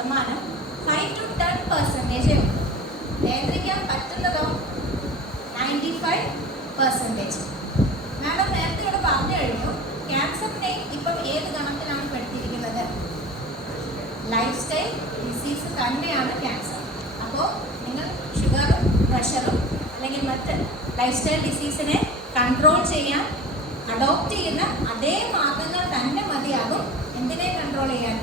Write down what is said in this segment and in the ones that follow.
5 to 10% നിയന്ത്രിക്കാൻ പറ്റുന്നതോ 95%. Madam നേരത്തെ ഇവിടെ പറഞ്ഞു കഴിഞ്ഞു, ക്യാൻസറിനെ ഇപ്പം ഏത് ഗണത്തിലാണ് പെടുത്തിയിരിക്കുന്നത്? ലൈഫ് സ്റ്റൈൽ ഡിസീസ് തന്നെയാണ് ക്യാൻസർ. അപ്പോൾ നിങ്ങൾ ഷുഗറും പ്രഷറും അല്ലെങ്കിൽ മറ്റ് ലൈഫ് സ്റ്റൈൽ ഡിസീസിനെ കൺട്രോൾ ചെയ്യാൻ അഡോപ്റ്റ് ചെയ്യുന്ന അതേ മാർഗങ്ങൾ തന്നെ മതിയാകും എന്തിനെ കൺട്രോൾ ചെയ്യാൻ?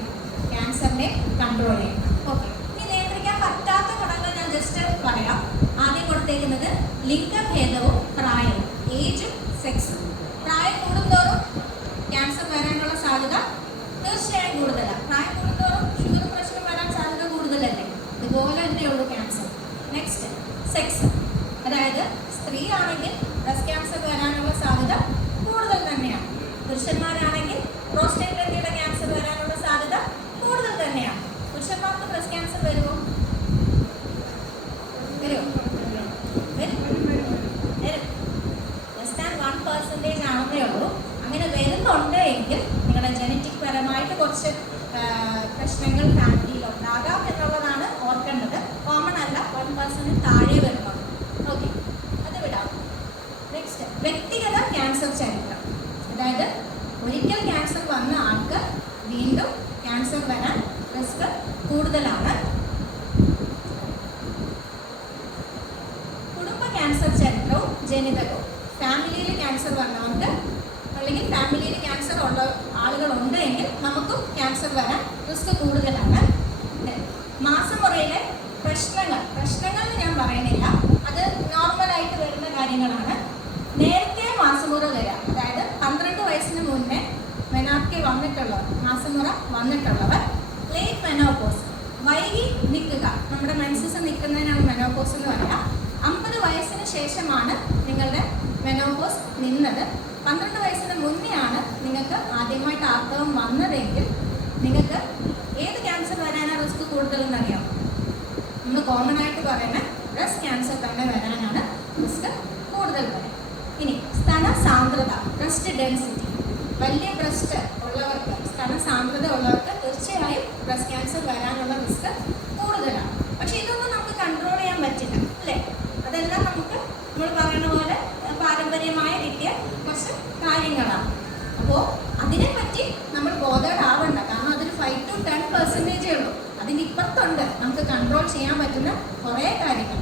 ക്യാൻസറിനെ കൺട്രോൾ ചെയ്യാൻ. ഓക്കെ, ഇനി നിയന്ത്രിക്കാൻ പറ്റാത്ത ഘടകങ്ങൾ ഞാൻ ജസ്റ്റ് പറയാം. ആദ്യം കൊടുത്തേക്കുന്നത് ലിംഗഭേദവും പ്രായവും, ഏജും സെക്സും. പ്രായം കൂടുന്തോറും ക്യാൻസർ വരാനുള്ള സാധ്യത തീർച്ചയായും കൂടുതലാണ്. പ്രായം കൂടുന്തോറും ഷുഗറും പ്രഷറും വരാൻ സാധ്യത കൂടുതലല്ലേ? ഇതുപോലെ തന്നെയുള്ളൂ ക്യാൻസർ. നെക്സ്റ്റ് സെക്സ്, അതായത് സ്ത്രീ ആണെങ്കിൽ ബ്രസ്റ്റ് ക്യാൻസർ വരാനുള്ള സാധ്യത കൂടുതൽ തന്നെയാണ്. പുരുഷന്മാരാണെങ്കിൽ പ്രോസ്റ്റേറ്റ് ഗ്രന്ഥിയുടെ ക്യാൻസർ വരാനുള്ള സാധ്യത കൂടുതൽ തന്നെയാണ്. പുരുഷന്മാർക്ക് ബ്രസ്റ്റ് ക്യാൻസർ വരുമോ? ലെസ് ദാൻ 1% ആണെന്നേ ഉള്ളൂ. അങ്ങനെ വരുന്നുണ്ട് എങ്കിൽ നിങ്ങളുടെ ജനറ്റിക് പരമായിട്ട് കുറച്ച് പ്രശ്നങ്ങൾ ഫാമിലിയിൽ ഉണ്ടാകാം എന്നുള്ളതാണ് ഓർക്കേണ്ടത്. കോമൺ അല്ല, 1% താഴെ വരുന്നുണ്ട്. ഓക്കെ, അത് വിടാം. നെക്സ്റ്റ് വ്യക്തിഗത ക്യാൻസർ ചരിത്രം, അതായത് ഒരിക്കൽ ക്യാൻസർ വന്ന ആൾക്ക് വീണ്ടും ക്യാൻസർ വരാൻ റിസ്ക് കൂടുതലാണ്. കുടുംബ ക്യാൻസർ ചരിത്രവും ജനിതകവും, ഫാമിലിയിൽ ക്യാൻസർ വന്നവർക്ക് അല്ലെങ്കിൽ ഫാമിലിയിൽ ക്യാൻസർ ഉള്ള ആളുകളുണ്ട് എങ്കിൽ നമുക്കും ക്യാൻസർ വരാൻ റിസ്ക് കൂടുതലാണ്. മാസമുറയിലെ പ്രശ്നങ്ങൾ ഞാൻ പറയുന്നില്ല, അത് നോർമലായിട്ട് വരുന്ന കാര്യങ്ങളാണ്. നേരത്തെ മാസമുറ വരാം, അതായത് 12 വയസ്സിന് മുന്നേ മെനോർക്കി വന്നിട്ടുള്ളവർ, മാസമുറ വന്നിട്ടുള്ളവർ. ലേറ്റ് മെനോപോസ്, വൈകി നിൽക്കുക, നമ്മുടെ മെൻസസ് നിൽക്കുന്നതിനാണ് മെനോപോസ് എന്ന് പറയാം. 50 വയസ്സിന് ശേഷമാണ് നിങ്ങളുടെ മെനോപോസ് നിന്നത്. 12 വയസ്സിന് മുന്നെയാണ് നിങ്ങൾക്ക് ആദ്യമായിട്ട് ആർത്തവം വന്നതെങ്കിൽ നിങ്ങൾക്ക് ഏത് ക്യാൻസർ വരാനാണ് റിസ്ക് കൂടുതലെന്നറിയാം? നമ്മൾ കോമൺ ആയിട്ട് പറയുന്ന ബ്രസ്റ്റ് ക്യാൻസർ തന്നെ വരാനാണ് റിസ്ക് കൂടുതൽ വരാൻ. ഇനി സ്തന സാന്ദ്രത, ബ്രസ്റ്റ് ഡെൻസിറ്റി, വലിയ ബ്രസ്റ്റ് ഉള്ളവർക്ക്, സ്തന സാന്ദ്രത ഉള്ളവർക്ക് തീർച്ചയായും ബ്രസ്റ്റ് ക്യാൻസർ വരാനുള്ള റിസ്ക് കൂടുതലാണ്. പക്ഷെ ഇതൊന്നും നമുക്ക് കൺട്രോൾ ചെയ്യാൻ പറ്റില്ല, അല്ലേ? അതെല്ലാം നമ്മൾ പറയുന്ന പോലെ പാരമ്പര്യമായ കിട്ടിയ കുറച്ച് കാര്യങ്ങളാണ്. അപ്പോൾ അതിനെപ്പറ്റി നമ്മൾ ബോധേഡാവണ്ട, കാരണം അതൊരു 5 to 10% ഉള്ളൂ. അതിൻ്റെ ഇപ്പുറത്തുണ്ട് നമുക്ക് കൺട്രോൾ ചെയ്യാൻ പറ്റുന്ന കുറേ കാര്യങ്ങൾ.